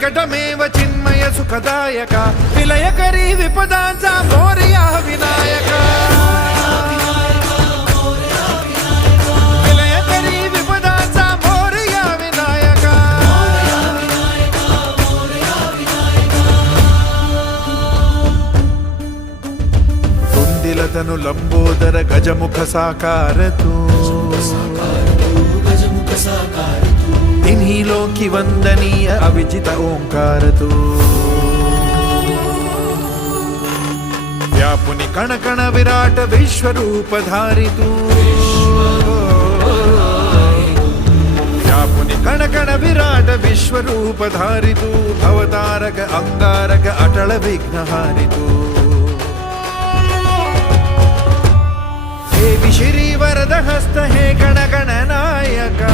विकटमेव चिन्मय सुखदायक विलयकरी विपदांचा मोरया विनायक विलयकरी विपदांचा मोरया विनायक कुंदिलतनु लंबोदर गजमुख साकार तू तिन्ही लोकी वंदनीय अविजित ओंकार तू व्यापुनि कण कण विराट विश्वरूप धारी तू व्यापुनि कण कण विराट विश्वरूप धारी तू भवतारक अंगारक अटल विघ्नहारी तू हे श्री वरद हस्त हे गण गण नायका